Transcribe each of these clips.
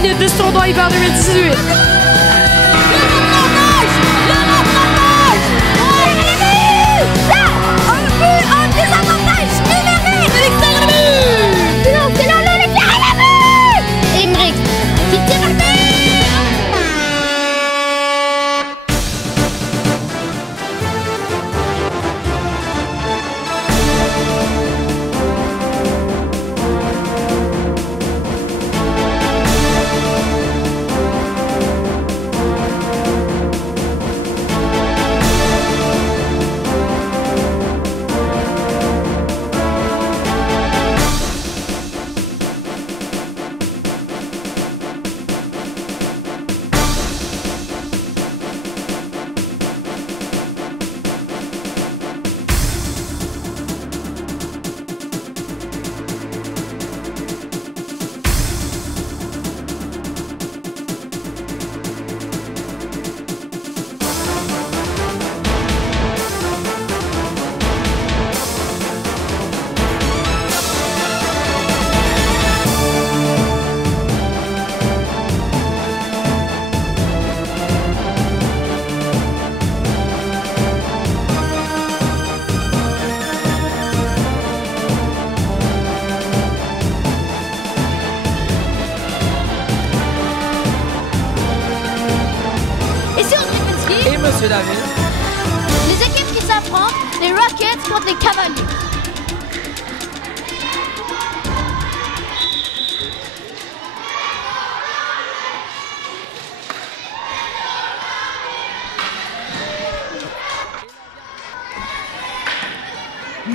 minutes de ce tournoi hiver 2018. Monsieur David. Les équipes qui s'affrontent, les Rockets contre les Cavaliers.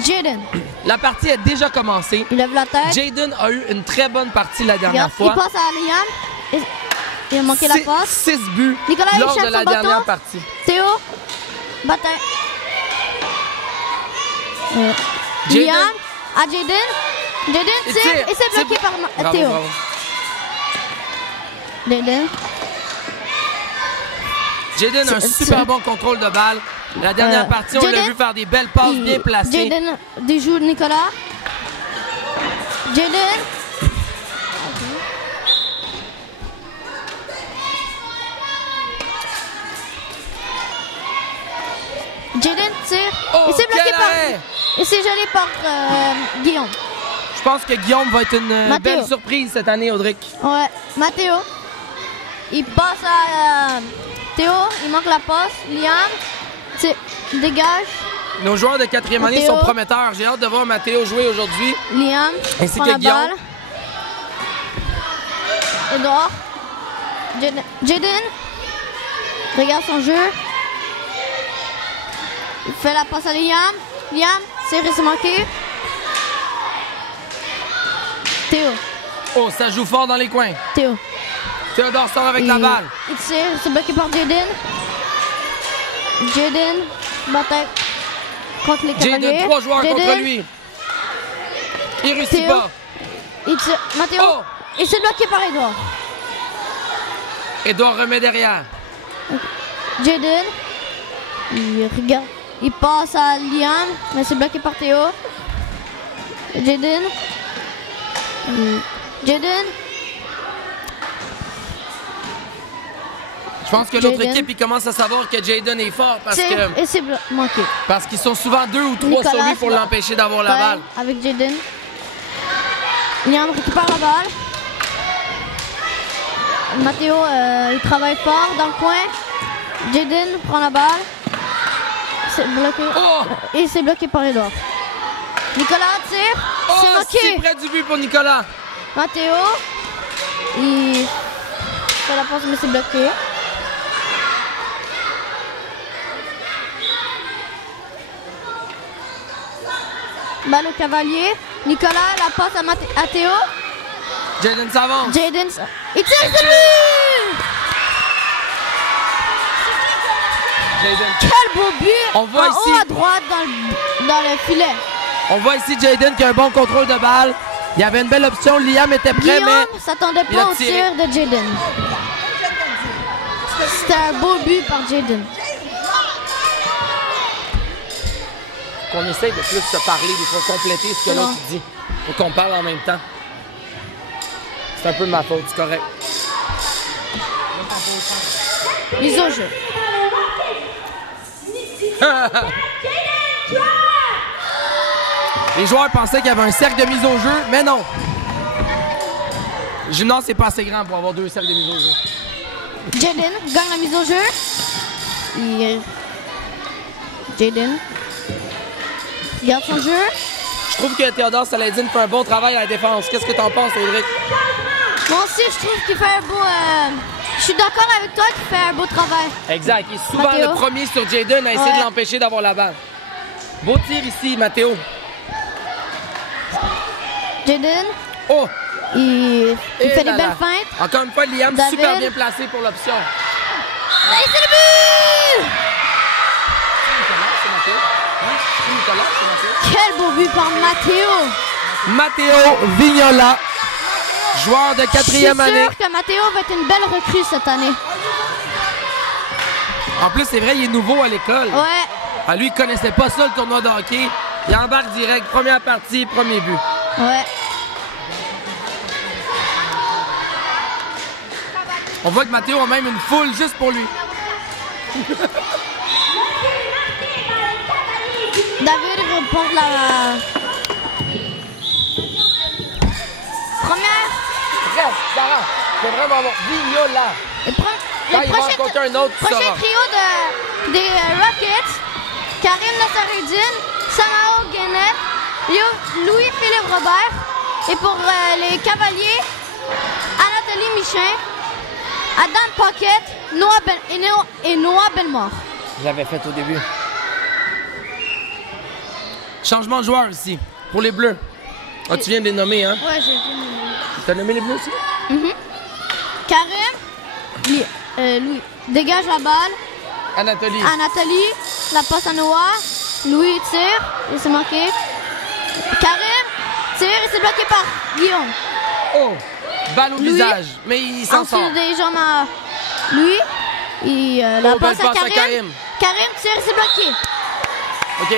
Jaden. La partie a déjà commencé. Il lève la tête. Jaden a eu une très bonne partie la dernière fois. Il passe à Liam. Il a manqué la passe. 6 buts Nicolas, lors de la dernière partie. Théo. Bataille. Liam. À Jaden. Jaden tire et c'est bloqué par Théo. Bravo. Jaden a un super bon contrôle de balle. La dernière partie, on l'a vu faire des belles passes bien placées. Jaden déjoue Nicolas. Jaden. Jaden tire et c'est bloqué et c'est gelé par Guillaume. Je pense que Guillaume va être une belle surprise cette année, Audric. Ouais, Mathéo. Il passe à Théo, il manque la passe. Liam, dégage. Nos joueurs de 4e année sont prometteurs. J'ai hâte de voir Mathéo jouer aujourd'hui. Liam, ainsi que Guillaume. Edouard. Jaden. Regarde son jeu. Il fait la passe à Liam. Liam, c'est manqué. Théo. Oh, ça joue fort dans les coins. Théo. Théodore sort avec la balle. Il tire, c'est bloqué par Jaden. Jaden, bataille contre les Cavaliers. Jaden, 3 joueurs contre lui. Il réussit pas. Il tire, Mathéo. Oh! Et c'est bloqué par Edouard. Edouard remet derrière. Jaden. Il regarde. Il passe à Liam, mais c'est bloqué par Théo. Jaden. Jaden. Je pense que l'autre équipe, il commence à savoir que Jaden est fort parce que. Et c'est manqué. Parce qu'ils sont souvent 2 ou 3 sur lui pour l'empêcher d'avoir la balle. Avec Jaden. Liam récupère la balle. Mathéo, il travaille fort dans le coin. Jaden prend la balle. C'est bloqué. Oh! Et c'est bloqué par Edouard. Nicolas tire. Oh, c'est manqué. C'est près du but pour Nicolas. Mathéo. Il fait la passe, mais c'est bloqué. Balle au Cavalier. Nicolas, la passe à Théo. Jaden s'avance. Jaden, il tire, c'est but! Jaden. Quel beau but! On voit ici, haut à droite dans le filet. On voit ici Jaden qui a un bon contrôle de balle. Il y avait une belle option. Liam était prêt, Guillaume mais s'attendait pas au tir de Jaden. C'était un beau but par Jaden. qu'on essaye de plus se parler, des fois compléter ce que l'autre dit. Faut qu'on parle en même temps. C'est un peu de ma faute, c'est correct. Mise au jeu. Les joueurs pensaient qu'il y avait un cercle de mise au jeu, mais non. Le gymnase, c'est pas assez grand pour avoir 2 cercles de mise au jeu. Jaden gagne la mise au jeu. Jaden garde son jeu. Je trouve que Théodore Saladin fait un bon travail à la défense. Qu'est-ce que t'en penses, Cédric? Moi aussi, je trouve qu'il fait un beau... Je suis d'accord avec toi qu'il fait un beau travail. Exact. Il est souvent Matteo. le premier sur Jaden à essayer Ouais. de l'empêcher d'avoir la balle. Beau tir ici, Mathéo. Jaden, Oh! il Et fait là des là. belles feintes. Encore une fois, Liam, David. super bien placé pour l'option. Et c'est le but! Quel beau but par Matteo! Mathéo Vignola, joueur de 4e année. Je suis sûr que Matteo va être une belle recrue cette année. En plus, c'est vrai, il est nouveau à l'école. Ouais. Ah, lui, il connaissait pas ça, le tournoi de hockey. Il embarque direct, première partie, premier but. Ouais. On voit que Mathéo a même une foule juste pour lui. David répond la première. Bref, Sarah, c'est vraiment bon. Vignola. Le Quand il va en compter un autre, tu prochain sauras. trio des Rockets, Karim Nassaruddin, Samao Guénet, Louis-Philippe Robert. Et pour les Cavaliers, Anatoly Michin, Adam Pocket, Noah Bellemare. Je l'avais fait au début. Changement de joueur ici, pour les Bleus. Ah, tu viens de les nommer, hein? Ouais, j'ai dit. T'as nommé les Bleus aussi? Karim, Louis, dégage la balle. Anatoly. Anatoly, la passe à Noah. Louis tire, il s'est marqué. Karim tire et c'est bloqué par Guillaume. Oh! Balle au Louis. visage, mais il s'en sort. Ensuite des jambes à Louis. La Oh, passe belle à passe à Karim. Karim tire et c'est bloqué. OK,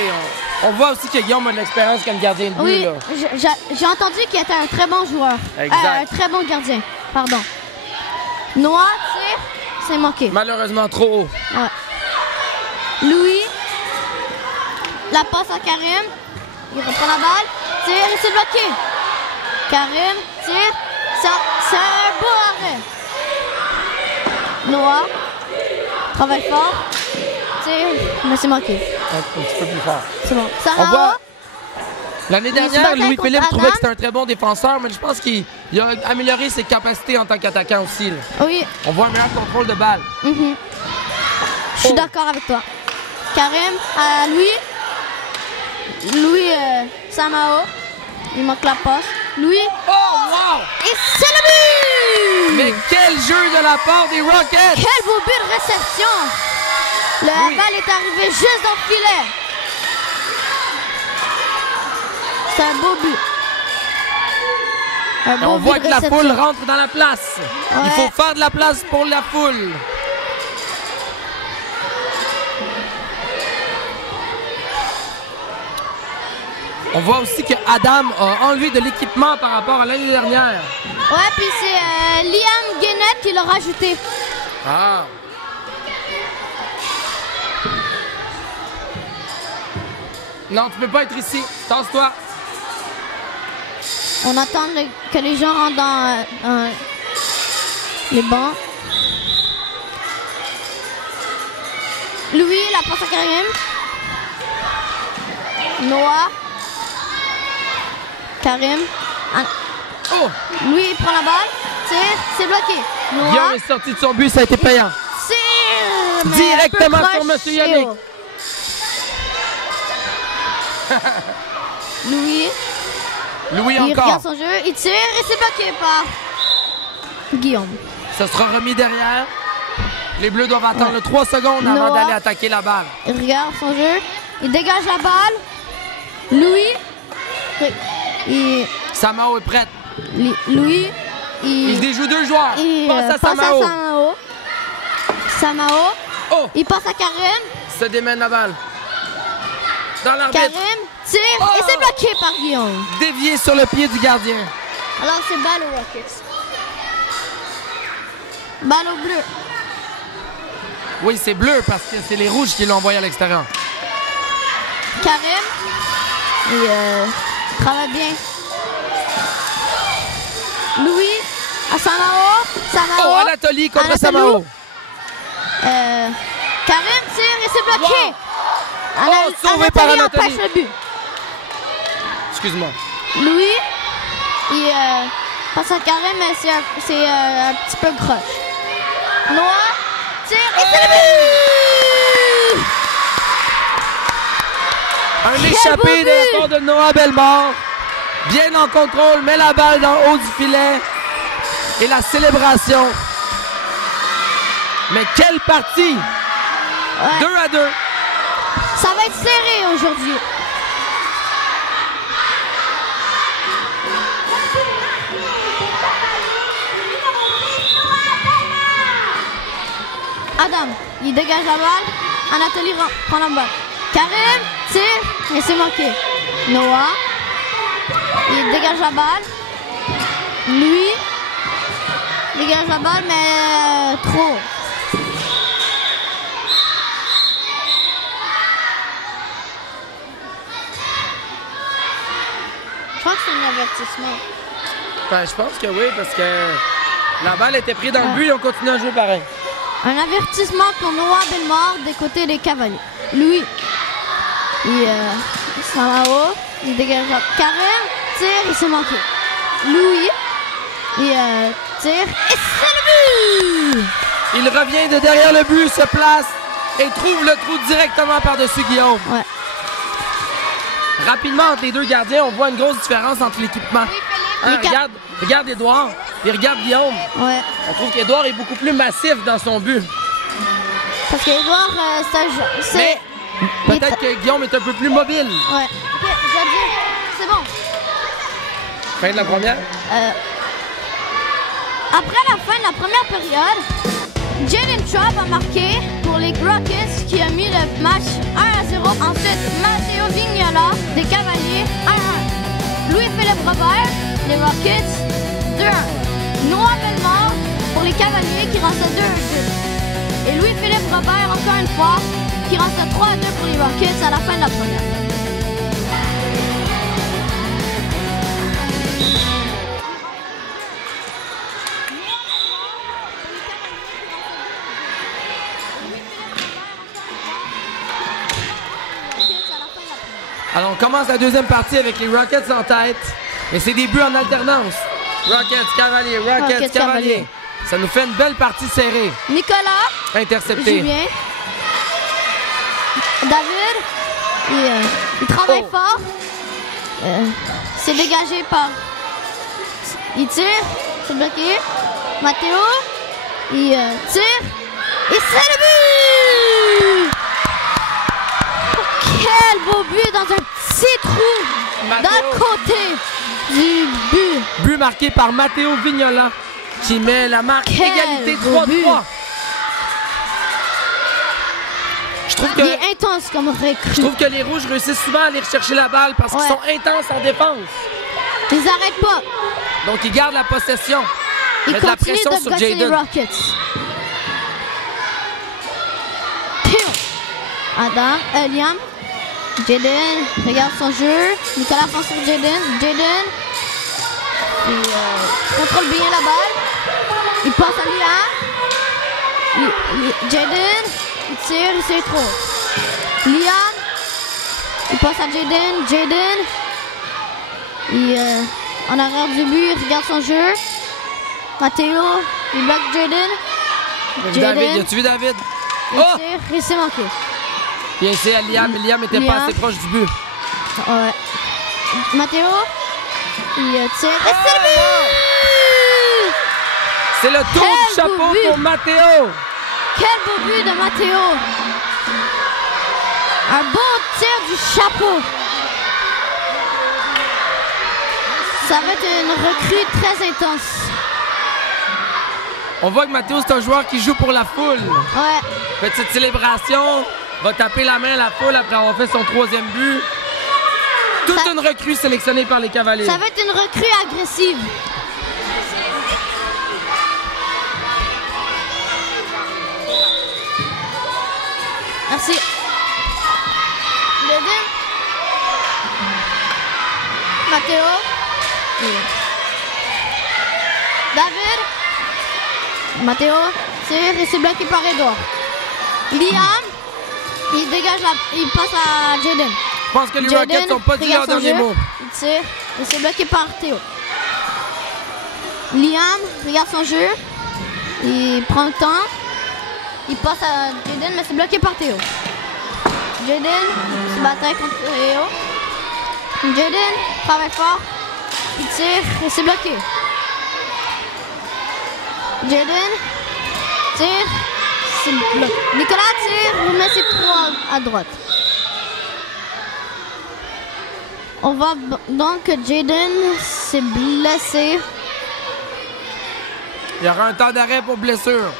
on voit aussi que Guillaume a de l'expérience comme gardien de but. Oui, Là. j'ai entendu qu'il était un très bon joueur. Exact. Un très bon gardien, pardon. Noah tire, c'est manqué. Malheureusement trop haut. Ouais. Louis, la passe à Karim, il reprend la balle, tire et c'est bloqué. Karim tire, c'est un beau arrêt. Noah, travaille fort, tire, mais c'est manqué. Un petit peu plus fort. C'est bon. On Sarah, voit. L'année Il se dernière, battait Louis-Philippe contre trouvait que Adam. c'était un très bon défenseur, mais je pense qu'il a amélioré ses capacités en tant qu'attaquant aussi. Là. oui, On voit un meilleur contrôle de balle. je suis Oh. d'accord avec toi. Karim, à Louis, Samao, il manque la passe. Louis, Oh, wow! et c'est le but! Mais quel jeu de la part des Rockets! Quel beau but de réception! La balle est arrivée juste dans le filet. C'est un beau but. Un Et beau on but voit de que la réception. foule rentre dans la place. Il Ouais. faut faire de la place pour la foule. On voit aussi que Adam a enlevé de l'équipement par rapport à l'année dernière. Ouais, puis c'est Liam Guénet qui l'a rajouté. Ah. Non, tu peux pas être ici. Tasse-toi. On attend que les gens rentrent dans les bancs. Louis, la passe à Karim. Noah. Karim. Oh! Louis il prend la balle. Tire, c'est bloqué. Noah. Guillaume est sorti de son but, ça a été payant. Tire, mais Directement un peu sur proche, Monsieur Yannick. Théo. Louis, Louis il encore. regarde son jeu, il tire et c'est bloqué par Guillaume. Ça sera remis derrière. Les Bleus doivent attendre Ouais. 3 secondes avant Noah. d'aller attaquer la balle. Il regarde son jeu, il dégage la balle. Louis, Samao est prête. Louis, Il déjoue 2 joueurs. il Passe à passe Samao. à Samao. Samao, Oh! il passe à Karim. Se démène la balle. Dans l'arbitre. Karim tire Oh! et c'est bloqué par Guillaume. Dévié sur le pied du gardien. Alors c'est balle aux Rockets. Balle au bleu. Oui, c'est bleu parce que c'est les rouges qui l'ont envoyé à l'extérieur. Karim. Et travaille bien. Louis à Samao. Oh, Anatoly contre Samao. Karim tire et c'est bloqué. Wow. Sauvé par Anatoly. Empêche le but. Excuse-moi. Louis, il passe à Karim, mais c'est un petit peu croche. Noah tire et c'est le but! Un échappé de la part de Noah Bellemare. Bien en contrôle, met la balle dans le haut du filet. Et la célébration. Mais quelle partie! Ouais. 2-2. Ça va être serré aujourd'hui. Adam, il dégage la balle. Anatoly prend la balle. Karim tire, mais c'est manqué. Noah, il dégage la balle. Lui, dégage la balle, mais trop. Je crois que c'est un avertissement. Ben, je pense que oui, parce que la balle était prise dans le but et on continue à jouer pareil. Un avertissement pour Noah Bellemare des côtés des Cavaliers. Louis, il Samao, il dégage. Karim tire et c'est manqué. Louis, il tire et c'est le but! Il revient de derrière le but, se place et trouve le trou directement par-dessus Guillaume. Ouais. Rapidement, entre les deux gardiens, on voit une grosse différence entre l'équipement. Regarde Édouard et regarde Guillaume. Ouais. On trouve qu'Édouard est beaucoup plus massif dans son but. Parce qu'Édouard, c'est... Mais peut-être que Guillaume est un peu plus mobile. Ouais. Ok, je vais dire, c'est bon. Fin de la première. Après la fin de la première période, Jaden Traub a marqué pour les Rockets qui a mis le match 1-0. Ensuite, Matteo Vignola des Cavaliers 1-1. Louis-Philippe Robert, les Rockets 2-1. Noah Bellemare pour les Cavaliers qui rend ça 2-2. Et Louis-Philippe Robert, encore une fois, qui rend ça 3-2 pour les Rockets à la fin de la première. Alors, on commence la deuxième partie avec les Rockets en tête. Mais c'est des buts en alternance. Rockets, Cavaliers, Rockets, Cavaliers. Ça nous fait une belle partie serrée. Nicolas. Intercepté. Julien. David. Il travaille fort. C'est dégagé par... Il tire. C'est bloqué. Matteo. Il tire. Et c'est le but! Quel beau but dans un petit trou d'un côté du but. But marqué par Matteo Vignola qui met la marque égalité 3-3. Il est intense comme recrue. Je trouve que les Rouges réussissent souvent à aller rechercher la balle parce qu'ils sont intenses en défense. Ils n'arrêtent pas. Donc ils gardent la possession. Ils mettent la continuent pression de sur gosser les Jaden. Rockets. Adam, Liam, Jaden regarde son jeu. Nicolas pense sur Jaden. Jaden contrôle bien la balle. Il passe à Liam. Jaden, il tire, c'est trop. Liam, il passe à Jaden. Jaden, en arrière du but, il regarde son jeu. Matteo, il bloque Jaden. David, as-tu vu David? Il tire et c'est manqué. Bien essayé à Liam, Liam n'était pas assez proche du but. Ouais. Matteo, il tire. Et c'est le but! C'est le tour du chapeau pour Matteo. Quel beau but de Matteo! Un beau tir du chapeau. Ça va être une recrue très intense. On voit que Matteo, c'est un joueur qui joue pour la foule. Ouais. Petite célébration. Va taper la main à la foule après avoir fait son 3e but. Toute une recrue sélectionnée par les Cavaliers. Ça va être une recrue agressive. Merci. Jaden. Matteo. David. Matteo tire et c'est bloqué par Edouard. Liam. Il dégage il passe à Jaden. Je pense que les Rockets sont pas dit leur dernier mot. Il tire et c'est bloqué par Théo. Liam regarde son jeu. Il prend le temps. Il passe à Jaden, mais c'est bloqué par Théo. Jaden se bataille contre Théo. Jaden travaille fort. Il tire et c'est bloqué. Jaden tire. C'est bloqué. Nicolas tire, il met ses 3 à droite. On voit donc que Jaden s'est blessé. Il y aura un temps d'arrêt pour blessure.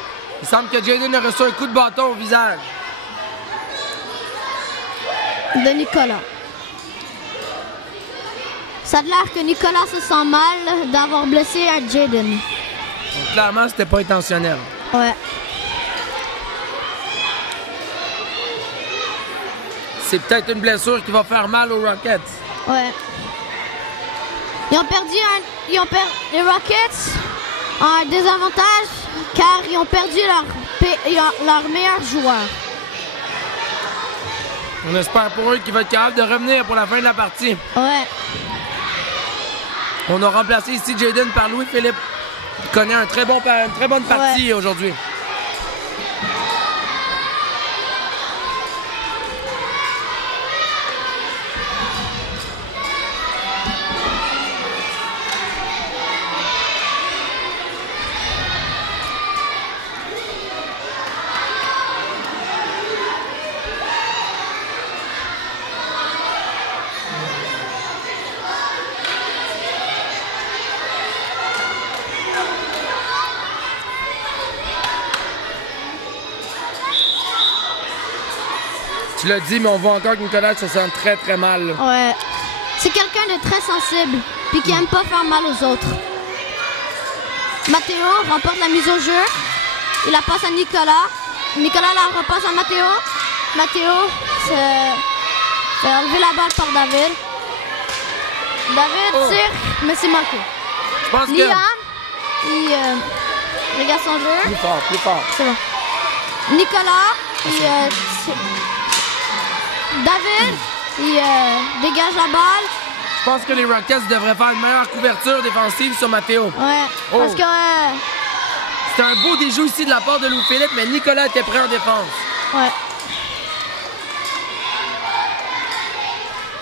Il semble que Jaden a reçu un coup de bâton au visage. De Nicolas. Ça a l'air que Nicolas se sent mal d'avoir blessé à Jaden. Donc, clairement, c'était pas intentionnel. Ouais. C'est peut-être une blessure qui va faire mal aux Rockets. Ouais. Les Rockets ont un désavantage car ils ont perdu leur meilleur joueur. On espère pour eux qu'il va être capable de revenir pour la fin de la partie. Ouais. On a remplacé ici Jaden par Louis-Philippe. Il connaît une très bonne partie aujourd'hui. Tu l'as dit, mais on voit encore que Nicolas se sent très très mal. Ouais. C'est quelqu'un de très sensible puis qui aime pas faire mal aux autres. Matteo remporte la mise au jeu. Il la passe à Nicolas. Nicolas la repasse à Matteo. Matteo se fait enlever la balle par David. David tire, mais c'est manqué. Je pense Liam, il regarde son jeu. Plus fort, plus fort. C'est bon. Nicolas, David, il dégage la balle. Je pense que les Rockets devraient faire une meilleure couverture défensive sur Matteo. Ouais, parce que... C'était un beau déjou ici de la part de Louis-Philippe, mais Nicolas était prêt en défense. Ouais.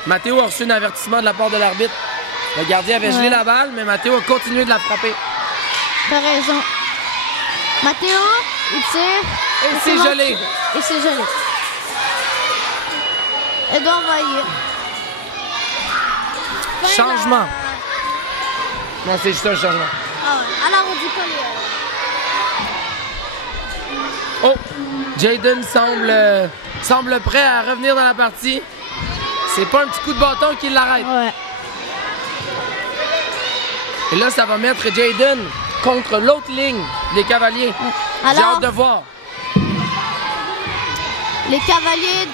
Matteo a reçu un avertissement de la part de l'arbitre. Le gardien avait gelé la balle, mais Matteo a continué de la frapper. T'as raison. Matteo, il tire. Et c'est gelé. Et c'est gelé. Edouard Vaillé. Changement. Non, c'est juste un changement. Ah ouais. Alors, on dit pas les... Oh! Jaden semble prêt à revenir dans la partie. C'est pas un petit coup de bâton qui l'arrête. Ouais. Et là, ça va mettre Jaden contre l'autre ligne des Cavaliers. Ouais. J'ai hâte de voir. Les Cavaliers...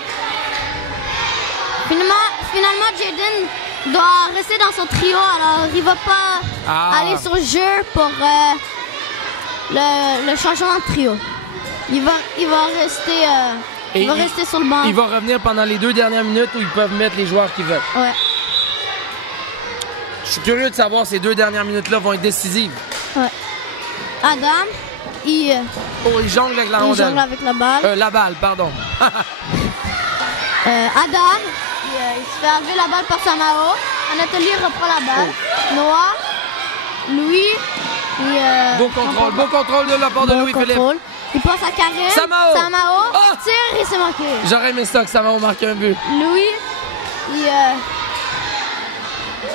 Finalement, Jaden doit rester dans son trio. Alors, il va pas aller sur le jeu pour le changement de trio. Il va rester... il va rester sur le banc. Il va revenir pendant les 2 dernières minutes où ils peuvent mettre les joueurs qu'ils veulent. Ouais. Je suis curieux de savoir si ces 2 dernières minutes-là vont être décisives. Ouais. Adam, il jongle avec la rondelle. Il jongle avec la balle. La balle, pardon. Adam, il se fait enlever la balle par Samao. Anatoly reprend la balle. Noah, Louis, Beau contrôle de la part de Louis-Philippe. Il passe à Karim. Samao tire et c'est manqué. J'aurais aimé ça que Samao marque un but. Louis,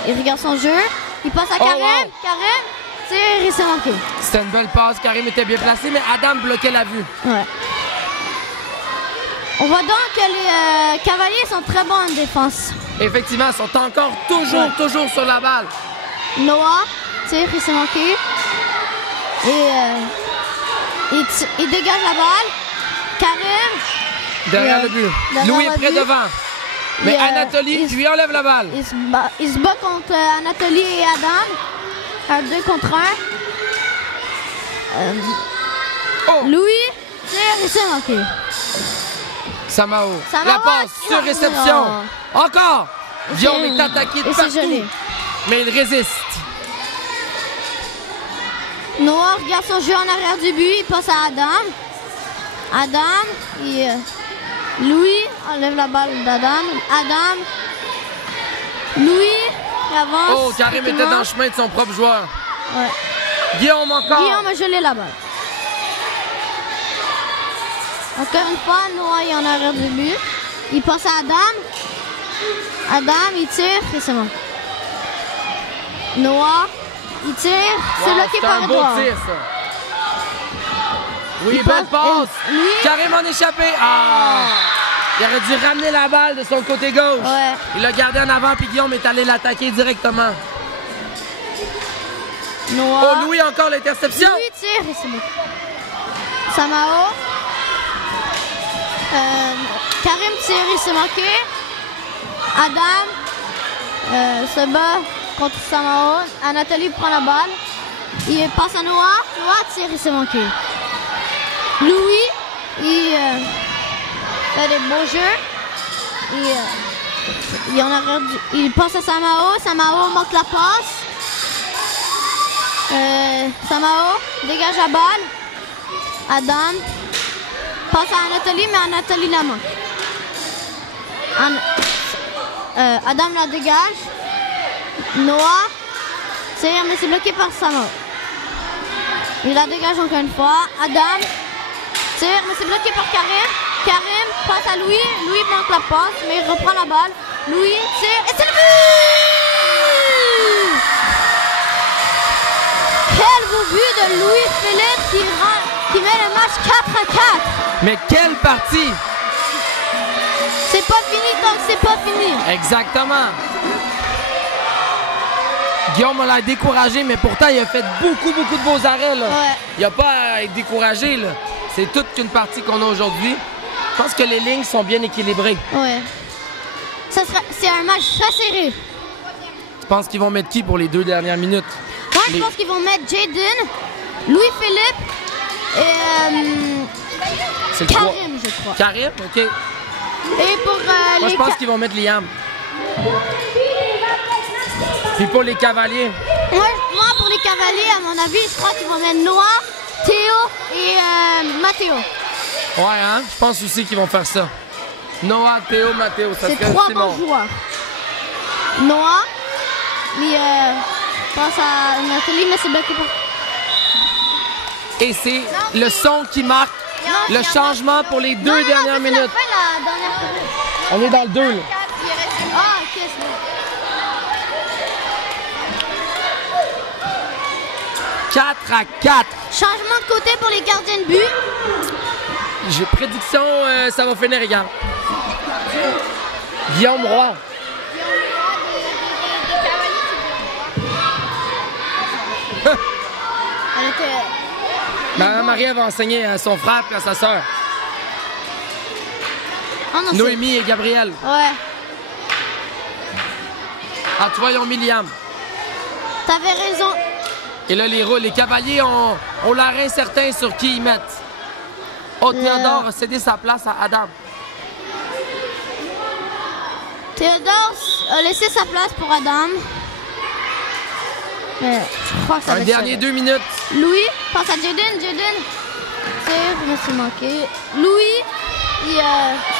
il regarde son jeu. Il passe à Karim. Wow. Karim, tire et c'est manqué. C'était une belle passe. Karim était bien placé, mais Adam bloquait la vue. Ouais. On voit donc que les Cavaliers sont très bons en défense. Effectivement, ils sont encore toujours sur la balle. Noah tire et c'est manqué. Et il dégage la balle. Karim Derrière le but. Louis est près devant. Mais Anatolie lui enlève la balle. Il se bat contre Anatolie et Adam. Un 2 contre 1. Louis tire et c'est manqué. Samao. La passe sur réception. Encore. Guillaume est attaqué de partout. Mais il résiste. Noah regarde son jeu en arrière du but. Il passe à Adam. Adam. Louis enlève la balle d'Adam. Adam. Louis avance. Oh, Karim était dans le chemin de son propre joueur. Ouais. Guillaume encore. Guillaume a gelé la balle. Encore une fois, Noah est en arrière du but. Il passe à Adam. Adam, il tire et c'est bon. Noah, il tire. C'est bloqué par un Edouard. beau tir, ça. Oui, belle passe. Karim en échappé. Il aurait dû ramener la balle de son côté gauche. Ouais. Il l'a gardé en avant, puis Guillaume est allé l'attaquer directement. Noah. Oh, Louis, encore l'interception. Louis tire et c'est bon. Samao. Karim tire et c'est manqué. Adam se bat contre Samao. Anatolie prend la balle. Il passe à Noah. Noah tire et c'est manqué. Louis, il fait des beaux jeux. Il passe à Samao. Samao manque la passe. Samao dégage la balle. Adam passe à Anatolie, mais Anatolie la manque. Adam la dégage. Noah tire, mais c'est bloqué par Samao. Il la dégage encore une fois. Adam tire, mais c'est bloqué par Karim. Karim passe à Louis. Louis manque la passe, mais il reprend la balle. Louis tire, et c'est le but! Quel beau but de Louis-Philippe qui met le match 4-4. Mais quelle partie! C'est pas fini tant que c'est pas fini. Exactement. Guillaume l'a découragé, mais pourtant, il a fait beaucoup de beaux arrêts. Là. Ouais. Il n'y a pas à être découragé. Là. C'est toute qu'une partie qu'on a aujourd'hui. Je pense que les lignes sont bien équilibrées. Ouais. C'est un match très serré. Tu penses qu'ils vont mettre qui pour les 2 dernières minutes? Moi, je pense qu'ils vont mettre Jaden, Louis-Philippe et Karim, je crois. Karim, OK. Et pour Moi, je pense qu'ils vont mettre Liam. Puis pour les cavaliers? Moi, pour les cavaliers, à mon avis, je crois qu'ils vont mettre Noah, Théo et Mathéo. Ouais, hein? Je pense aussi qu'ils vont faire ça. Noah, Théo, Mathéo. C'est 3 bons joueurs. Noah, il passe à Nathalie, mais c'est bloqué pour... Et c'est le son qui marque le changement pour les 2 dernières minutes. La dernière période. On est dans le 2, là. Ah, ok, c'est bon. 4-4. Changement de côté pour les gardiens de but. J'ai prédiction, ça va finir égal. Guillaume Roy. Marie va enseigner à son frère et à sa sœur. Oh non, Noémie et Gabriel. Ouais. Ah, tu vois, ils ont mis Liam. T'avais raison. Et là, les cavaliers ont l'air incertains sur qui ils mettent. Oh, Théodore a cédé sa place à Adam. Théodore a laissé sa place pour Adam. Mais je crois que ça va Un dernier 2 minutes. Louis passe à Jaden. Jaden tire, mais c'est manqué. Louis, il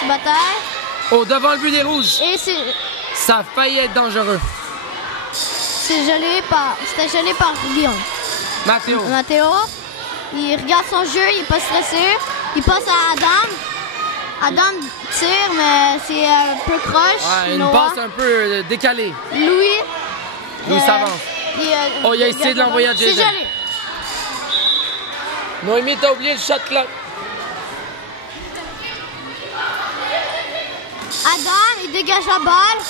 se bataille. Oh, devant le but des Rouges. Et c'est... Ça a failli être dangereux. C'était gelé par Guillaume. Mathéo. Il regarde son jeu, il n'est pas stressé. Il passe à Adam. Adam tire, mais c'est un peu croche. Ouais, une passe un peu décalée. Louis s'avance. Il a essayé de l'envoyer à Jason. C'est gelé. Noémie, t'as oublié le shot clock. Adam, il dégage la balle.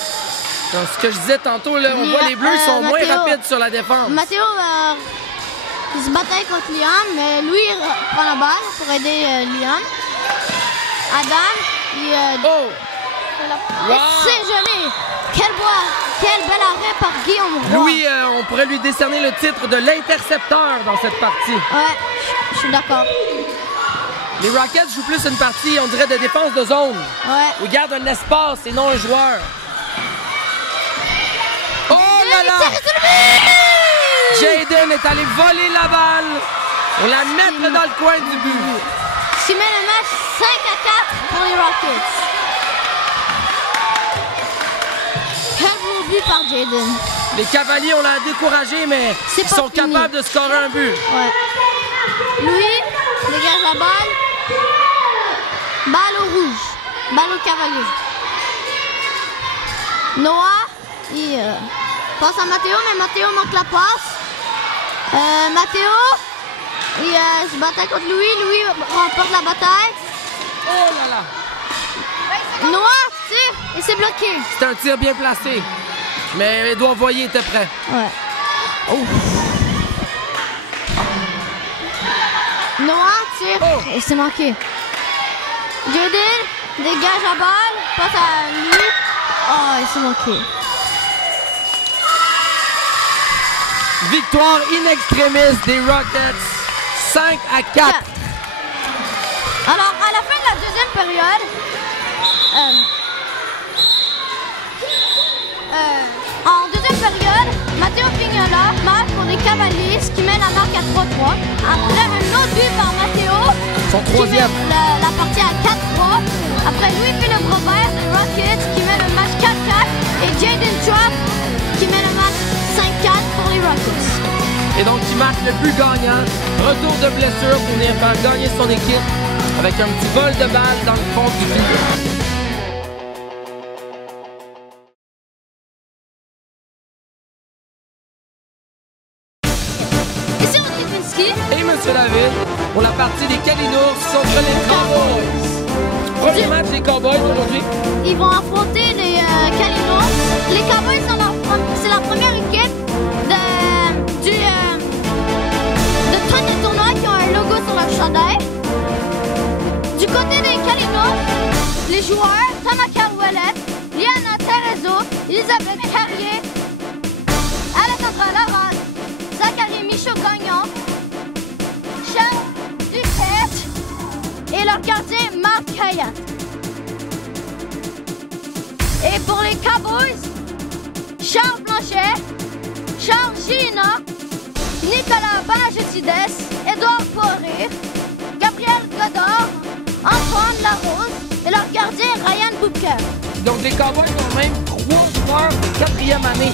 Donc, ce que je disais tantôt, là, on voit les Bleus sont moins rapides sur la défense. Mathéo, il se bataille contre Liam, mais lui, il prend la balle pour aider Liam. Adam, Oh! Wow. C'est joli! Quel bel arrêt par Guillaume Roy! Louis, on pourrait lui décerner le titre de l'intercepteur dans cette partie. Ouais, je suis d'accord. Les Rockets jouent plus une partie, on dirait, de défense de zone. Ouais. Où ils gardent un espace et non un joueur. Oh là là! Jaden est allé voler la balle pour la mettre dans le coin du but. Ce qui met le match 5-4 pour les Rockets. Quel beau but par Jaden. Les Cavaliers, on l'a découragé, mais ils sont capables de scorer un but. Ouais. Louis dégage la balle. Balle au rouge. Balle au Cavalier. Noah, il passe à Matteo, mais Matteo manque la passe. Matteo, il se battait contre Louis. Louis remporte la bataille. Oh là là! Noah tire et c'est bloqué. C'est un tir bien placé. Mais Edouard Voyer était prêt. Ouais. Oh. Noah tire et c'est manqué. Jaden dégage la balle, passe à lui. Oh, et c'est manqué. Victoire in extremis des Rockets, 5-4. Alors, à la fin de la deuxième période, en deuxième période, Matteo Pignola marque pour les Cavaliers, ce qui met la marque à 3-3. Après un autre but par Matteo, son troisième. Qui met la partie à 4-3. Après Louis-Philippe Robert des Rockets qui met le match 4-4 et Jaden Trapp qui met le match 5-4 pour les Rockets. Et donc qui marque le but gagnant. Retour de blessure pour venir faire gagner son équipe avec un petit vol de balle dans le fond du but. Et M. David pour la partie des Kalinours contre les Cowboys. Premier match des Cowboys aujourd'hui. Ils vont affronter les Kalinours. Les Cowboys, c'est la première équipe de tous les tournois qui ont un logo sur leur chandail. Du côté des Kalinours, les joueurs Tanaka Ouellet, Liana Terezo, Elisabeth Carrier, Alessandra Laval, Zachary Michaud-Gagnon, Charles Duquette et leur gardien Marc Hayat. Et pour les Cowboys, Charles Blanchet, Charles Gilina, Nicolas Banajetides, Édouard Poirier, Gabriel Godard, Antoine Larose et leur gardien Ryan Bouquet. Donc les Cowboys ont même 3 joueurs de 4e année.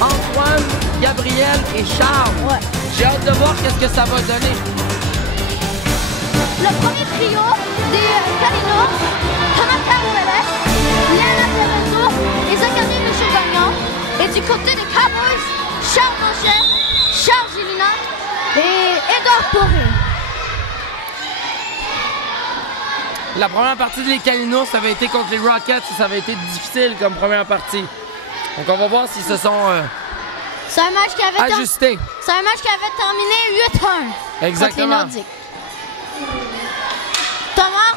Antoine, Gabriel et Charles. Ouais. J'ai hâte de voir qu'est-ce que ça va donner. Le premier trio des Kalinours, Tanaka Ouellet, Liana Terezo et Zachary Michaud-Gagnon. Et du côté des Cowboys, Charles Blanchet, Charles Gilina et Édouard Poirier. La première partie des Kalinours, ça avait été contre les Rockets et ça avait été difficile comme première partie. Donc on va voir s'ils se sont c'est un match qui avait ajustés. C'est un match qui avait terminé 8-1. Exactement. Thomas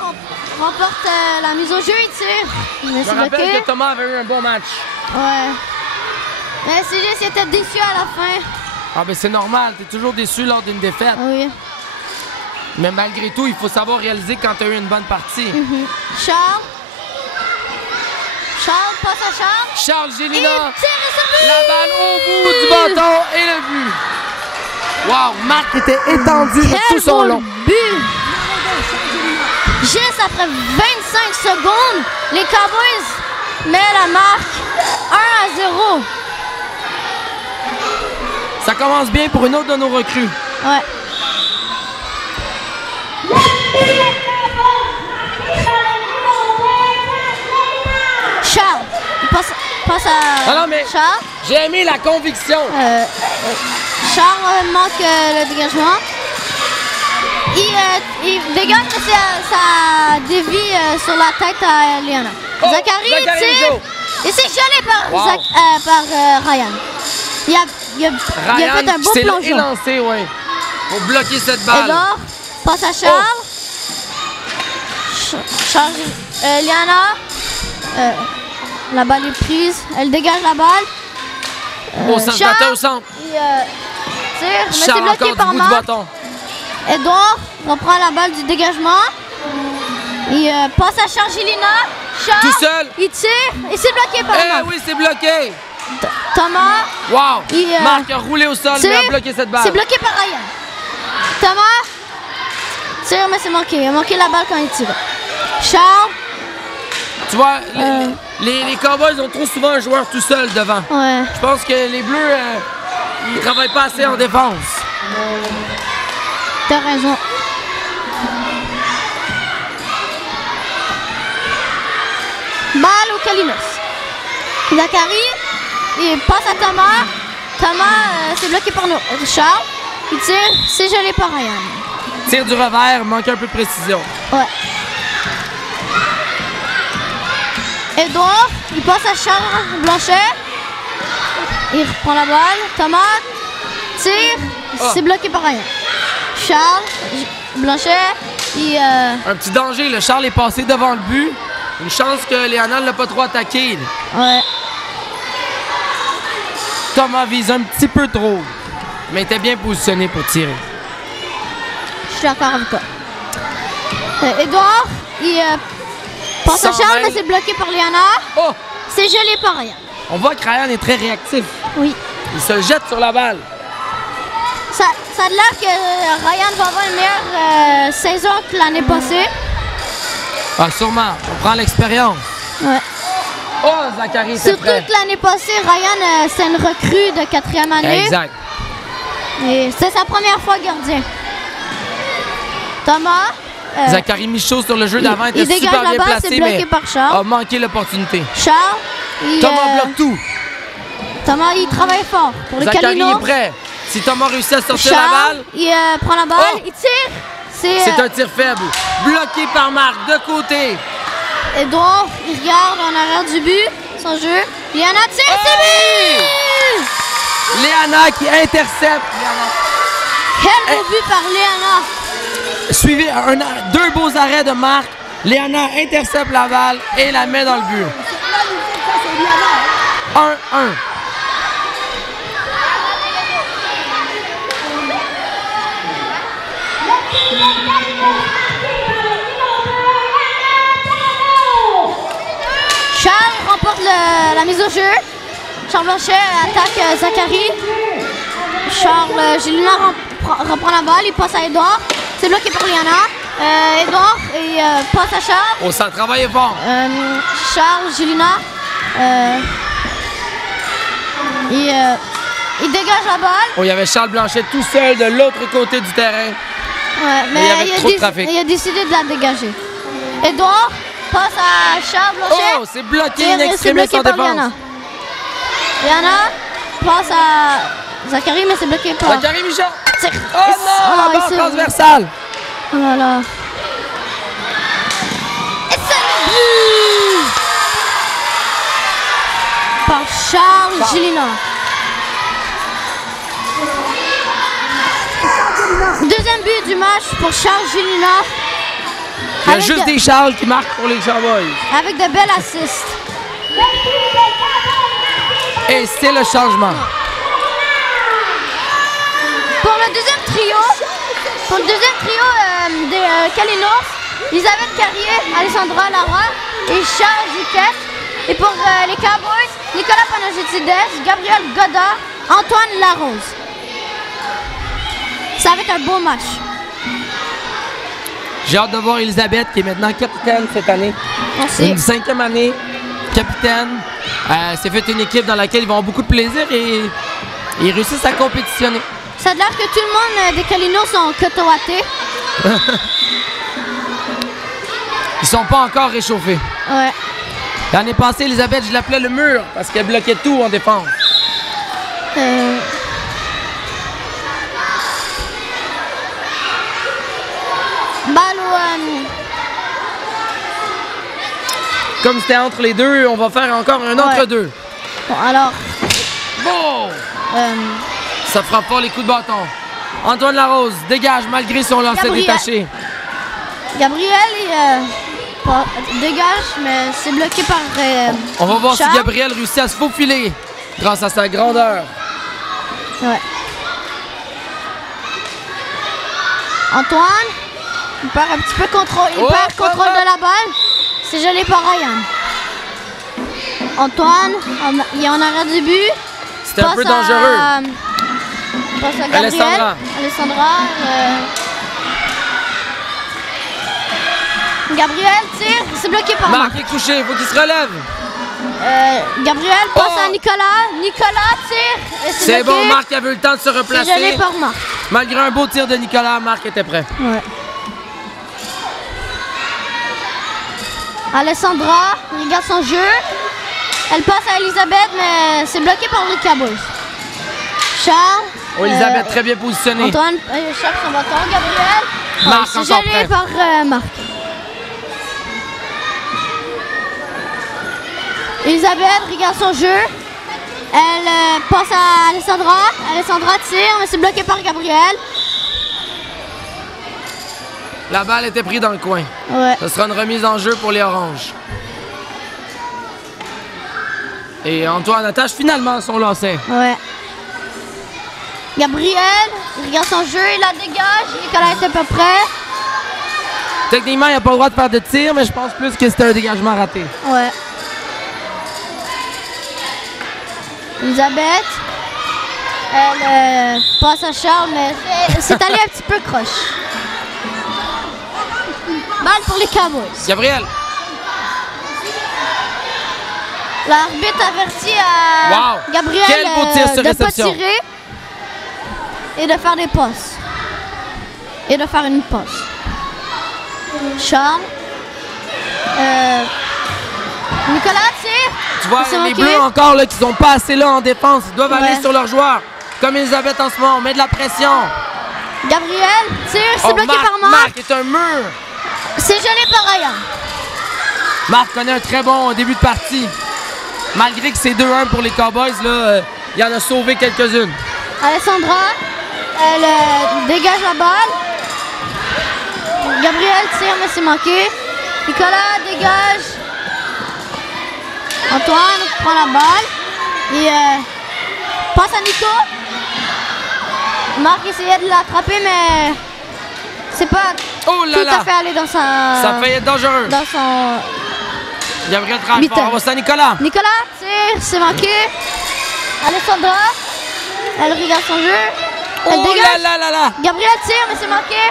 remporte la mise au jeu et tire. Je me rappelle que Thomas avait eu un bon match. Ouais. Mais c'est juste qu'il était déçu à la fin. Ah ben c'est normal, t'es toujours déçu lors d'une défaite. Oui. Mais malgré tout, il faut savoir réaliser quand tu as eu une bonne partie. Charles passe à Charles. Charles Gélina. Et la balle au bout du bâton et le but. Wow, Marc était étendu de tout son long. But. Juste après 25 secondes, les Cowboys mettent la marque 1-0. Ça commence bien pour une autre de nos recrues. Ouais. Charles, il passe à Charles. J'ai aimé la conviction. Charles manque le dégagement. Il dégage, mais ça dévie sur la tête à Liana. Zachary tire. Et c'est gelé par Ryan. Il a fait un beau plongeon. Ryan lancé, oui. Pour bloquer cette balle. Edouard passe à Charles. Charles, Liana, la balle est prise, elle dégage la balle. Au centre, Charles, au centre. Tire, mais c'est Charles bloqué encore par du bout du Marc. bâton. Edouard reprend la balle du dégagement. Il passe à Charles Gélina. Charles, Tout seul. il tire et c'est bloqué par Marc. Oui, c'est bloqué. Thomas. Wow. Il, Marc a roulé au sol, mais a bloqué cette balle. C'est bloqué par Ryan. Thomas tire, mais c'est manqué. Il a manqué la balle quand il tire. Charles. Tu vois, les Cowboys ont trop souvent un joueur tout seul devant. Ouais. Je pense que les Bleus, ils travaillent pas assez en défense. T'as raison. Balle au Kalinos. Zachary, il passe à Thomas. Thomas, c'est bloqué par nous. Charles, il tire, c'est gelé par Ryan. Tire du revers, manque un peu de précision. Ouais. Edouard, il passe à Charles Blanchet. Il reprend la balle. Thomas, tire, c'est bloqué par Ryan. Charles Blanchet, il... Un petit danger, le Charles est passé devant le but. Une chance que Léana ne l'a pas trop attaqué. Ouais. Thomas vise un petit peu trop, mais était bien positionné pour tirer. Je suis d'accord avec toi. Edouard, il passe à Charles, mais c'est bloqué par Liana. Oh! C'est gelé par Ryan. On voit que Ryan est très réactif. Oui. Il se jette sur la balle. Ça a l'air que Ryan va avoir une meilleure saison que l'année passée. Ah, sûrement. On prend l'expérience. Ouais. Oh, Zachary, c'est Surtout prêt. que l'année passée, Ryan, c'est une recrue de 4e année. Exact. Et c'est sa première fois gardien. Thomas. Zachary Michaud sur le jeu d'avant il était dégage super la bien balle, placé, c'est bloqué mais par Charles. a manqué l'opportunité. Charles. Thomas bloque tout. Thomas, il travaille fort pour le Zachary Kalinos. est prêt. Si Thomas réussit à sortir Charles, la balle, il prend la balle, Oh! il tire. c'est un tir faible. Bloqué par Marc, de côté. Edouard, il regarde en arrière du but, son jeu. Liana tire, c'est but! Léana qui intercepte. Quel beau but par Liana! Suivi deux beaux arrêts de Marc. Léana intercepte la balle et la met dans le but. 1-1. Charles remporte la mise au jeu. Charles Blanchet attaque Zachary. Charles Gélina reprend la balle, il passe à Edouard. C'est bloqué par Liana. Edouard passe à Charles. Oh, ça travaille fort. Charles Gélina. Il dégage la balle. Oh, il y avait Charles Blanchet tout seul de l'autre côté du terrain. Ouais, mais il y avait trop de trafic. Il a décidé de la dégager. Edouard passe à Charles Blanchet. Oh, c'est bloqué, C'est inexprimé bloqué sans par défense. Liana. Liana passe à Zachary, mais c'est bloqué par... Zachary Michaud. Tire. Oh non, la barre transversale. Voilà. Et c'est le but par Charles Gélina. Deuxième but du match pour Charles Gélina. Il y a juste des Charles qui marquent pour les Cowboys. Avec de belles assists. Et c'est le changement. Pour le deuxième trio des Kalinos, Elisabeth Carrier, Alessandra Lara et Charles Duquette. Et pour les Cowboys, Nicolas Panagiotides, Gabriel Godard, Antoine Larose. Ça va être un beau match. J'ai hâte de voir Elisabeth qui est maintenant capitaine cette année. Merci. Une 5e année, capitaine. C'est fait une équipe dans laquelle ils vont avoir beaucoup de plaisir et ils réussissent à compétitionner. Ça a l'air que tout le monde des Kalinos sont cotoatés. Ils sont pas encore réchauffés. Ouais. L'année passée, Elisabeth, je l'appelais le mur parce qu'elle bloquait tout en défense. Balle au... Comme c'était entre les deux, on va faire encore un entre-deux. Bon, alors... Bon! Ça frappe pas les coups de bâton. Antoine Larose dégage malgré son lancer Gabriel. détaché. Gabriel, dégage, mais c'est bloqué par On va voir Charles. si Gabriel réussit à se faufiler grâce à sa grandeur. Ouais. Antoine, il perd un petit peu contrôle. Il perd contrôle de la balle. C'est gelé par Ryan. Antoine, il est en arrêt du but. C'était un peu dangereux. Passe à Gabriel. Alessandra. Gabriel tire, c'est bloqué par Marc. Marc est couché, il faut qu'il se relève. Gabriel passe à Nicolas. Nicolas tire. C'est bon, Marc avait eu le temps de se replacer. C'est gelé par Marc. Malgré un beau tir de Nicolas, Marc était prêt. Ouais. Alessandra regarde son jeu. Elle passe à Elisabeth, mais c'est bloqué par les Cowboys. Charles. Oh, Elisabeth très bien positionnée. Antoine échappe son bâton. Gabriel. Marc c'est encore gelé prêt. par Marc. Elisabeth regarde son jeu. Elle passe à Alessandra. Alessandra tire, mais c'est bloqué par Gabriel. La balle était prise dans le coin. Ouais. Ce sera une remise en jeu pour les Oranges. Et Antoine attache finalement son lancer. Ouais. Gabriel, il regarde son jeu, il la dégage. Nicolas est à peu près. Techniquement, il n'a pas le droit de faire de tir, mais je pense plus que c'était un dégagement raté. Ouais. Elisabeth, elle passe à Charles, mais c'est allé un petit peu croche. Balle pour les Cowboys. Gabriel. L'arbitre avertit à Gabriel Quel beau tir sur de ne pas réception. tirer et de faire des passes. Et de faire une passe. Charles. Nicolas tire. Tu vois, C'est les manqué. Bleus encore là, qui sont pas assez là en défense. Ils doivent Ouais. aller sur leurs joueurs. Comme Elisabeth en ce moment, on met de la pression. Gabriel tire, c'est bloqué par Marc. Marc est un mur. C'est gelé par Ryan. Marc connaît un très bon début de partie. Malgré que c'est 2-1 pour les Cowboys, là, il en a sauvé quelques-unes. Alessandra, elle dégage la balle. Gabriel tire, mais c'est manqué. Nicolas dégage. Antoine prend la balle. Et passe à Nico. Marc essayait de l'attraper, mais c'est pas Oh là tout là! à fait allé dans sa... Ça fait être dangereux. Dans son... Gabriel travaille Mitaine. fort. On va ça, Nicolas. Nicolas tire, c'est manqué. Alessandra, elle regarde son jeu. Elle Oh dégage. là là là là! Gabriel tire, mais c'est manqué.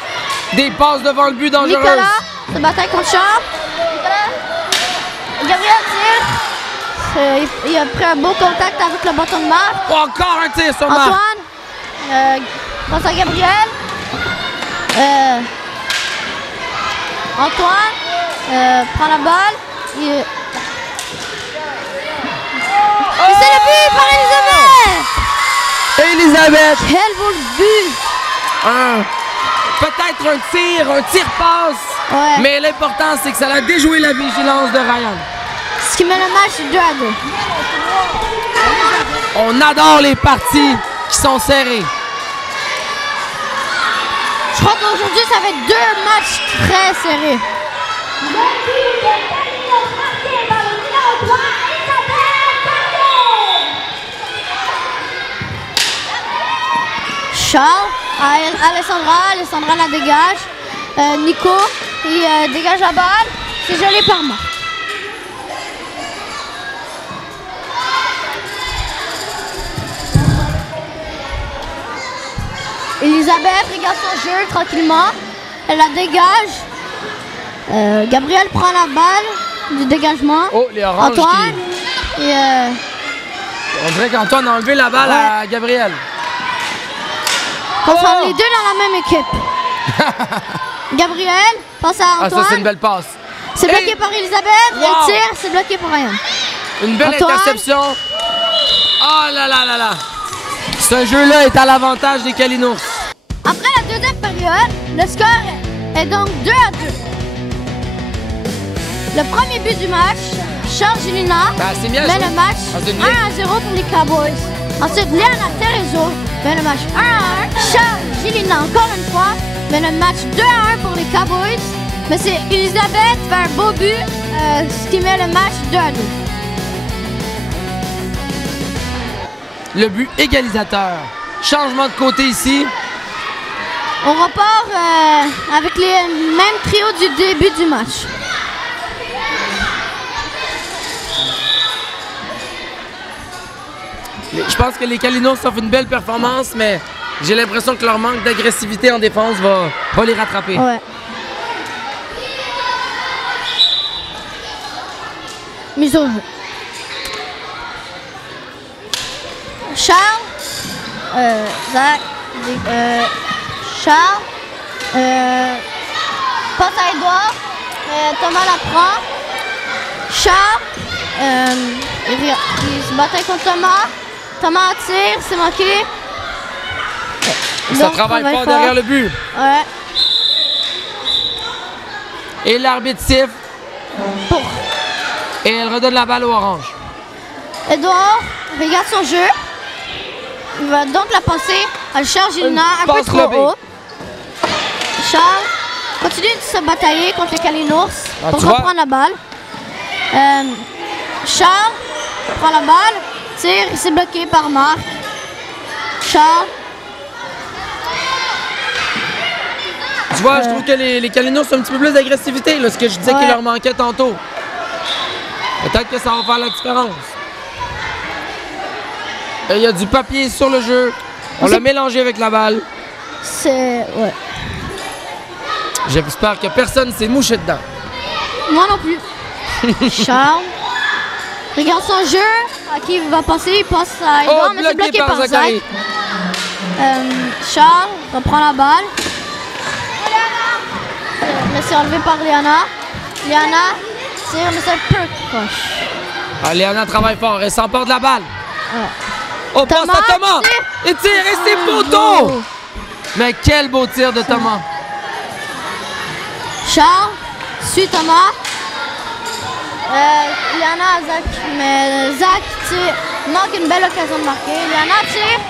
Des passes devant le but dangereuses. Nicolas se bataille contre Charles. Gabriel tire. Il a pris un beau contact avec le bâton de Marc. Oh, encore un tir sur Marc. Antoine passe à Gabriel. Antoine prend la balle. Et c'est le but par Elisabeth. Elisabeth. Quel beau but. Peut-être un tir-passe. Ouais. Mais l'important, c'est que ça a déjoué la vigilance de Ryan. Ce qui met le match 2-2. On adore les parties qui sont serrées. Je crois qu'aujourd'hui, ça va être 2 matchs très serrés. Charles, Alessandra la dégage. Nico, il dégage la balle. C'est gelé par Marc. Elisabeth regarde son jeu tranquillement. Elle la dégage. Gabriel prend la balle du dégagement. Oh, les Oranges Antoine. Et On dirait qu'Antoine a enlevé la balle à Gabriel. on prend les deux dans la même équipe. Gabriel passe à Ah, Antoine. ça, c'est une belle passe. C'est bloqué par Elisabeth. Wow. Elle tire, c'est bloqué par Ryan. Une belle Antoine. interception. Oh là là là là. Ce jeu-là est à l'avantage des Kalinours. Après la deuxième période, le score est donc 2-2. Le premier but du match, Charles Gélina C'est bien met joué. le match Ah, c'est une 1-0 pour les Cowboys. Ensuite, Léana Terezo met le match 1-1. Charles Gélina, encore une fois, met le match 2-1 pour les Cowboys. Mais c'est Elisabeth fait un beau but, ce qui met le match 2-2. Le but égalisateur. Changement de côté ici. On repart avec les mêmes trios du début du match. Je pense que les Calinos offrent une belle performance, mais j'ai l'impression que leur manque d'agressivité en défense va les rattraper. Ouais. Mise au jeu. Charles, Zach, Charles, passe à Edouard, Thomas la prend. Charles, il se battait contre Thomas. Thomas tire, c'est manqué. Ça travaille fort derrière le but. Ouais. Et l'arbitre siffle. Et elle redonne la balle au orange. Edouard regarde son jeu. Il va donc la passer à Charles Gilina un peu trop haut. Charles continue de se batailler contre les Kalinours pour reprendre la balle. Charles prend la balle, tire, il s'est bloqué par Marc. Charles. Tu vois, je trouve que les Kalinours ont un petit peu plus d'agressivité, ce que je disais qu'il leur manquait tantôt. Peut-être que ça va faire la différence. Il y a du papier sur le jeu. On l'a mélangé avec la balle. C'est... ouais. J'espère que personne ne s'est mouché dedans. Moi non plus. Charles regarde son jeu. À qui il va passer? Il passe à Edouard, mais c'est bloqué par Zach. Charles reprend la balle. Mais c'est enlevé par Léana. Léana tire, mais c'est un peu proche. Ah, Léana travaille fort. Elle s'emporte la balle. Oh, passe à Thomas! Il tire et c'est poteau! Mais quel beau tir de Thomas! Charles suit Thomas. Léana à Zach, mais Zach tire, manque une belle occasion de marquer. Léana tire,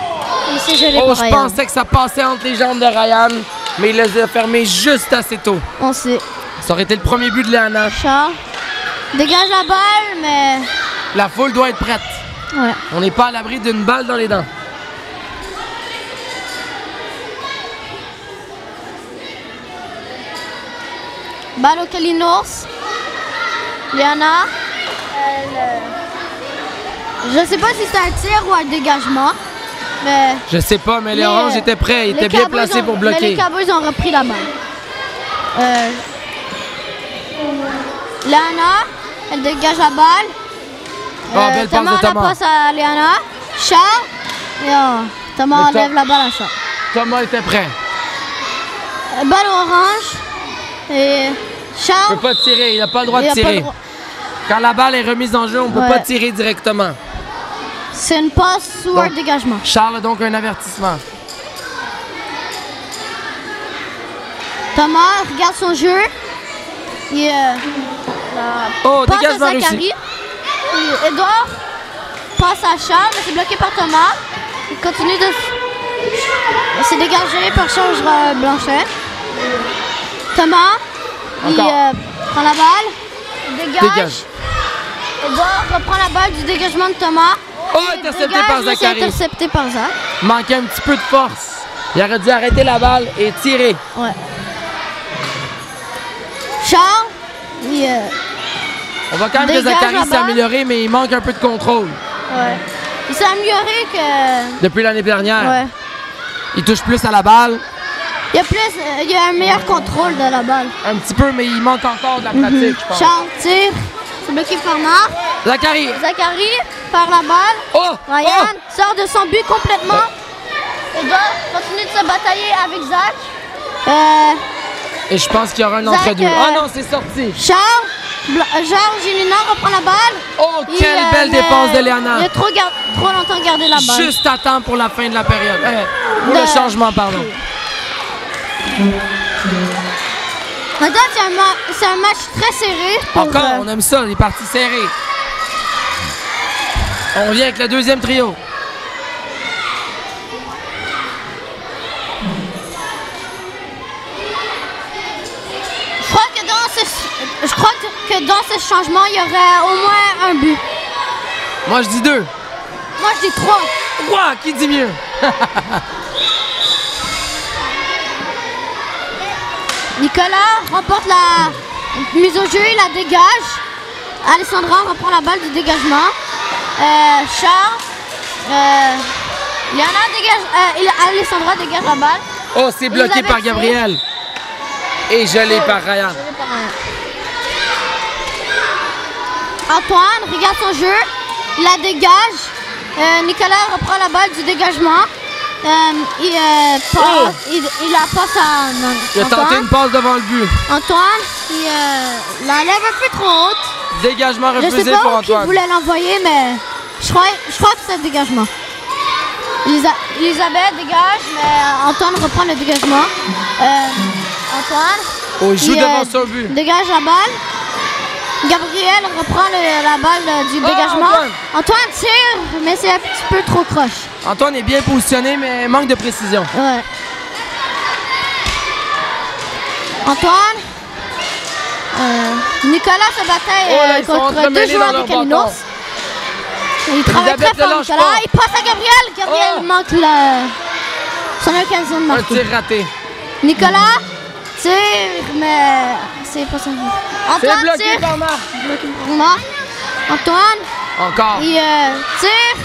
il s'est gelé par Ryan. Je pensais que ça passait entre les jambes de Ryan, mais il les a fermés juste assez tôt. On sait. Ça aurait été le premier but de Léana. Charles dégage la balle, mais... La foule doit être prête. Ouais. On n'est pas à l'abri d'une balle dans les dents. Balle au Kalinours. Léana. Je ne sais pas si c'est un tir ou un dégagement. Mais je sais pas, mais les Oranges étaient prêts. Ils étaient bien placés pour bloquer. Mais les Cowboys ont repris la balle. Léana, elle dégage la balle. Belle passe de Thomas. La passe à Léana. Charles. Thomas enlève la balle à Charles. Thomas était prêt. Balle au orange. Et Charles. Il ne peut pas tirer, il n'a pas le droit de tirer. Quand la balle est remise en jeu, on ne peut pas tirer directement. C'est une passe ou un dégagement. Charles a donc un avertissement. Thomas regarde son jeu. dégagement réussi. Edouard passe à Charles, mais c'est bloqué par Thomas. Il continue de... C'est dégagé par Charles Blanchet. Thomas, il prend la balle, il dégage. Edouard reprend la balle du dégagement de Thomas. Intercepté par Zachary. Intercepté par Zach. Manquait un petit peu de force. Il aurait dû arrêter la balle et tirer. Ouais. Charles, on voit quand même que Zachary s'est amélioré, mais il manque un peu de contrôle. Ouais. Il s'est amélioré que... Depuis l'année dernière. Ouais. Il touche plus à la balle. Il y a un meilleur contrôle de la balle. Un petit peu, mais il manque encore de la pratique, je pense. Charles tire. C'est bloqué par Marc. Zachary par la balle. Ryan sort de son but complètement. Edouard continue de se batailler avec Zach. Et je pense qu'il y aura un entre-deux. Non, c'est sorti. Charles Gélina reprend la balle. Quelle belle défense de Léana. Il a trop longtemps gardé la balle. Juste à temps pour la fin de la période. Pour le changement, pardon. Maintenant, c'est un match très serré. Encore, on aime ça, les parties serrées. On revient avec le deuxième trio. Je crois que je crois que dans ce changement, il y aurait au moins un but. Moi, je dis 2. Moi, je dis 3. 3, qui dit mieux? Nicolas remporte la mise au jeu, il la dégage. Alessandra reprend la balle du dégagement. Charles, Alessandra dégage la balle. Oh, c'est bloqué par Gabriel. Et gelé par Ryan. Antoine regarde son jeu, il la dégage. Nicolas reprend la balle du dégagement. Il la passe à Antoine. Il a tenté une passe devant le but. Antoine, il la lève un peu trop haute. Dégagement Je sais refusé pas pour où qu'il Antoine. voulait l'envoyer, mais je crois que c'est le dégagement. Elisabeth dégage, mais Antoine reprend le dégagement. Antoine. Oh, il joue devant son but. Dégage la balle. Gabriel reprend la balle du dégagement. Antoine tire, mais c'est un petit peu trop croche. Antoine est bien positionné, mais manque de précision. Ouais. Antoine. Nicolas se battait contre 2 joueurs de Kalinos. Il travaille très fort, Nicolas. Il passe à Gabriel. Gabriel manque son occasion de marquer. Un tir raté. Nicolas tire, mais c'est pas ça. Antoine c'est bloqué tire. par Marc. Bloqué par Marc. Antoine. Encore. Il tire.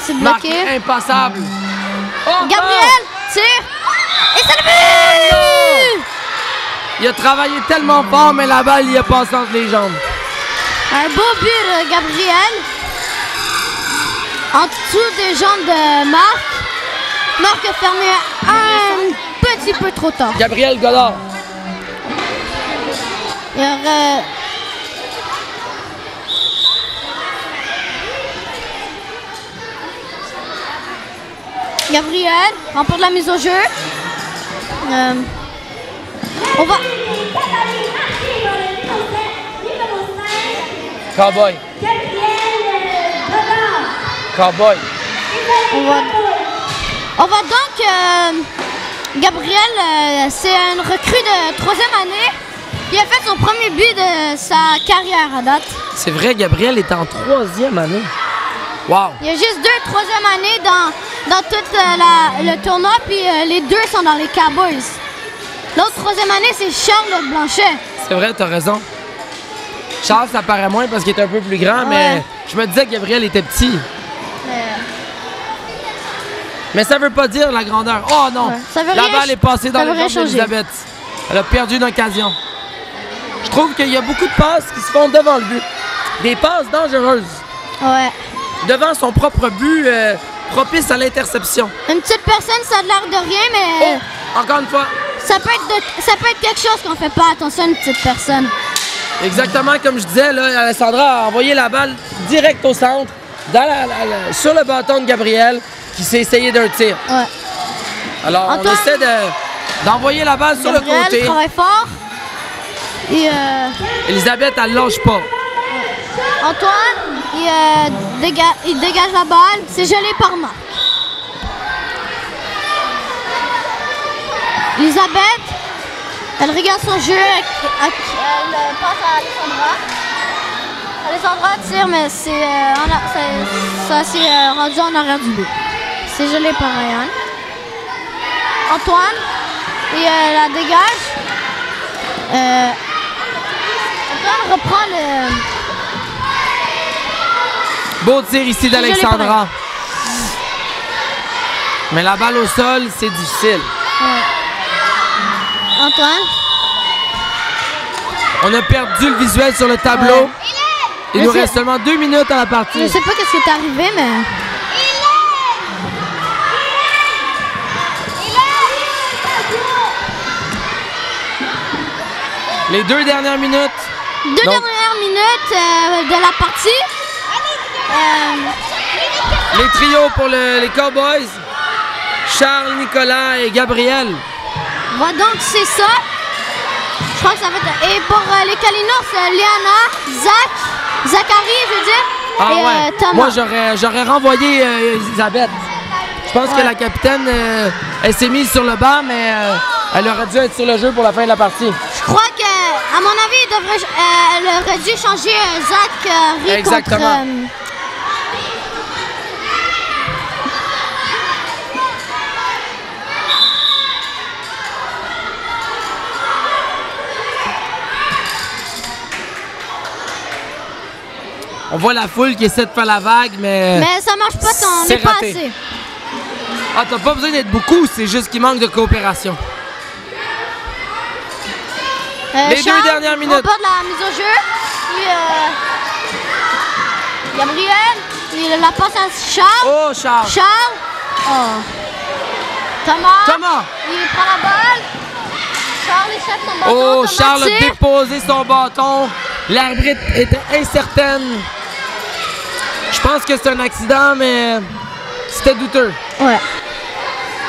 C'est bloqué. Marc impassable. Gabriel tire. Et c'est le but! Il a travaillé tellement fort, mais la balle, il a passé entre les jambes. Un beau but de Gabriel. En dessous des jambes de Marc. Marc a fermé un petit peu trop tard. Gabriel Godard. Il y aurait... Gabriel remporte la mise au jeu. On va... Cowboy. Cowboy. On va donc... Gabriel, c'est une recrue de 3e année. Il a fait son premier but de sa carrière à date. C'est vrai, Gabriel est en 3e année. Wow. Il y a juste 2 3e années dans tout le tournoi, puis les 2 sont dans les Cowboys. L'autre 3e année, c'est Charles Blanchet. C'est vrai, t'as raison. Charles, ça paraît moins parce qu'il est un peu plus grand, mais je me disais que Gabriel était petit. Mais ça veut pas dire la grandeur. Oh non! Ça veut la rien balle est passée dans les jambes changer. d'Elisabeth. Elle a perdu une occasion. Je trouve qu'il y a beaucoup de passes qui se font devant le but. Des passes dangereuses. Ouais. Devant son propre but, propice à l'interception. Une petite personne, ça a l'air de rien, mais... Oh, encore une fois. Ça peut être quelque chose qu'on fait pas attention à une petite personne. Exactement comme je disais, là, Alessandra a envoyé la balle direct au centre, sur le bâton de Gabriel, qui s'est essayé d'un tir. Ouais. Alors, Antoine, on essaie d'envoyer la balle sur le côté. Travaille fort. Et Elisabeth, elle lâche pas. Antoine, il dégage la balle. C'est gelé par Marc. Elisabeth, elle regarde son jeu. Elle passe à Alessandra. Alessandra tire, mais ça s'est rendu en arrière du but. C'est gelé par Ryan. Antoine, et la dégage. Antoine reprend le... Beau tir ici d'Alexandra. Mais la balle au sol, c'est difficile. Ouais. Antoine. On a perdu le visuel sur le tableau. Ouais. Il nous reste seulement 2 minutes à la partie. Je sais pas qu'est-ce qui est arrivé, mais... Les 2 dernières minutes. Dernières minutes de la partie. Les trios pour les Cowboys. Charles, Nicolas et Gabriel. Voilà, donc c'est ça. Je crois que ça va être... Et pour les Kalinos, Liana, Zachary, je veux dire, et Thomas. Moi, j'aurais renvoyé Elisabeth. Je pense que la capitaine, elle s'est mise sur le banc, mais elle aurait dû être sur le jeu pour la fin de la partie. Je crois que À mon avis, elle aurait dû changer Zachary Exactement. contre... On voit la foule qui essaie de faire la vague, mais ça marche pas, on c'est n'est pas raté. assez. Ah, t'as pas besoin d'être beaucoup, c'est juste qu'il manque de coopération. Les Charles, 2 dernières minutes. On part de la mise au jeu. Puis, Gabriel, il la passe à Charles. Oh, Charles. Charles. Oh. Thomas. Thomas. Il prend la balle. Charles échappe son bâton. Oh, Thomas Charles a tire. déposé son bâton. L'arbitre était incertaine. Je pense que c'est un accident, mais c'était douteux. Ouais.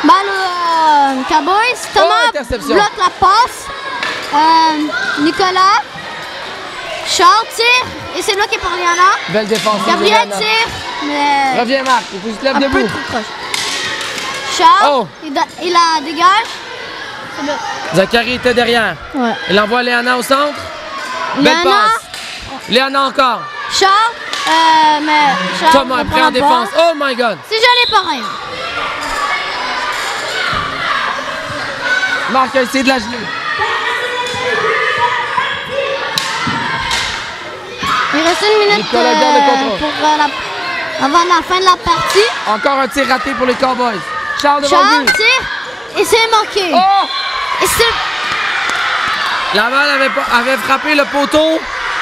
Balle aux Cowboys. Thomas interception. bloque la passe. Nicolas. Charles tire. Et c'est bloqué par Liana. Belle défense. Gabriel tire. Mais Reviens, Marc. Il faut que tu te lèves un peu debout. trop proche. Charles, Oh. il la dégage. C'est bon. Zachary était derrière. Ouais. Il envoie Léana au centre. Belle Léana. passe. Léana encore. Charles, mais Charles Thomas est reprend prêt la en défense. balle. Oh my God. C'est gelé pareil. Marc a essayé de la geler. Il reste une minute Nicolas garde le contrôle. pour avant la fin de la partie. Encore un tir raté pour les Cowboys. Charles devant Charles le but. tire et c'est manqué. Oh! Et c'est La balle avait frappé le poteau.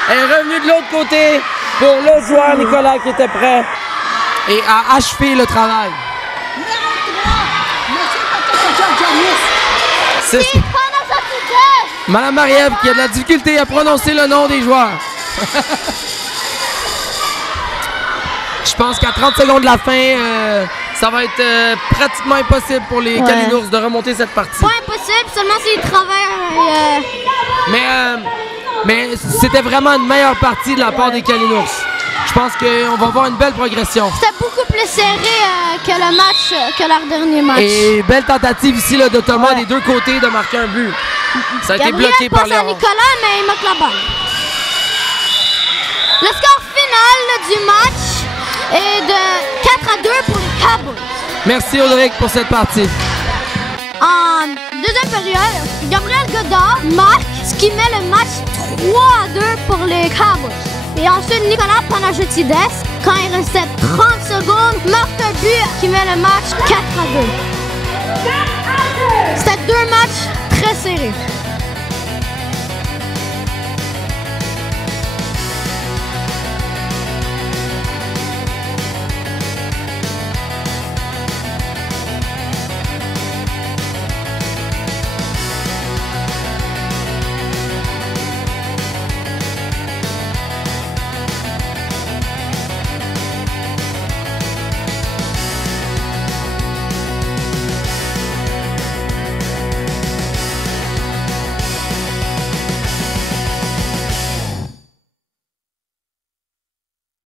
Elle est revenue de l'autre côté pour le joueur Nicolas qui était prêt et a achevé le travail. C'est Madame Marie-Ève qui a de la difficulté à prononcer le nom des joueurs. Je pense qu'à 30 secondes de la fin, ça va être pratiquement impossible pour les Kalinours de remonter cette partie. pas impossible, seulement s'ils travaillent. Mais c'était vraiment une meilleure partie de la part des Kalinours. Je pense qu'on va voir une belle progression. C'était beaucoup plus serré que le match, que leur dernier match. Et belle tentative ici là, de Thomas des deux côtés de marquer un but. Ça a été Gabriel bloqué par passe les à Ronds. Nicolas, mais il manque la balle. Le score final du match est de 4-2 pour les Cowboys. Merci Audric pour cette partie. En deuxième période, Gabriel Godard marque, ce qui met le match 3-2 pour les Cowboys. Et ensuite, Nicolas Panajotides, quand il restait 30 secondes, marque un but qui met le match 4-2. C'était 2 matchs très serrés.